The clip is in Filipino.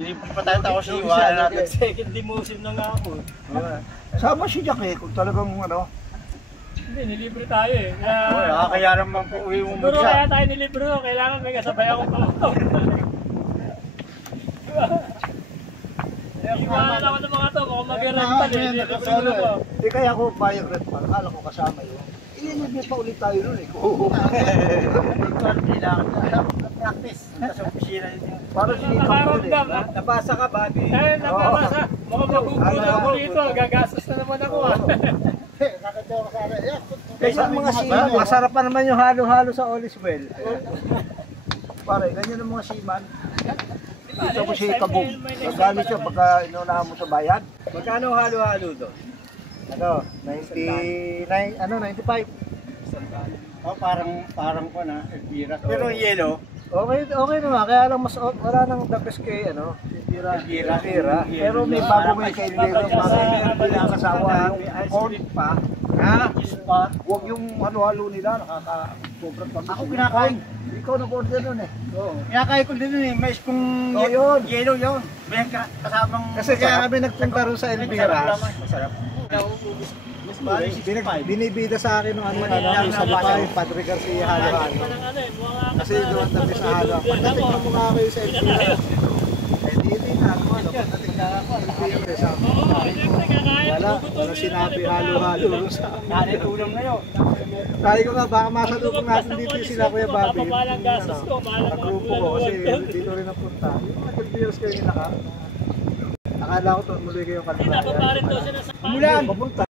Hindi pa tayo tapos iwanan natin. Second limousine na nga ako. Sama si Jack eh, kung talagang ano. Hindi, nilibre tayo eh. Kaya naman po uwi mo siguro kaya tayo nilibre, kailangan may kasabay akong pamaw. Iwanan ako ng mga to, baka mag-rental eh. Nilibre na ako. Di kaya ako bayang rental, akala ko kasama yun. Ililibre pa ulit tayo nun eh. Kailangan na practice. Sa opisina nito. Para sinikap ko eh. Nabasa ka, Bobby? Eh, nababasa. Mukhang magugulat ako dito. Gagastos na naman ako ah. Kaysa mga seaman, masarap pa naman yung halo-halo sa Oliswell. Pare, ganyan ang mga seaman. Dito ko siya kabog. Magalit siya pagka inunahan mo sa bayad. Magkano halo-halo doon? Ano, 99, ano, 95. Oh, parang ko na, Elvira. Pero yellow, Okay naman, kaya lang mas wala nang the best kay ano, Elvira. Pero may bago may kay Elvira, mga pinakasawa, corn pa. Huwag yung halo-halo nila, nakaka-sobrang pag. Ako kinakain. Ikaw nag-order nun eh. Oo. Kinakain ko din eh, mais kung yun. yellow yun. May kasamang... Kasi kaya kami nagpunta rin sa Elvira. Masarap. Binibida sa akin ng ano, sa Bukay, Padre Garcia halo-halo. Kasi doon kami sa halo. Pagdating mo nga kayo sa Elvira. Eh di rin ako, pagdating na ako, Elvira sa wala sinabi halo-halo. Tulong na yun. Sabi ko nga, baka masalubong natin dito sila Kuya Bobby. Balang gastos ko, balang Nagrupo ko kasi dito rin napunta. Yung mga Elviras kayo nila ka. Akala ko muli kayong kanila. Pinapaparin daw siya na sa Umulan!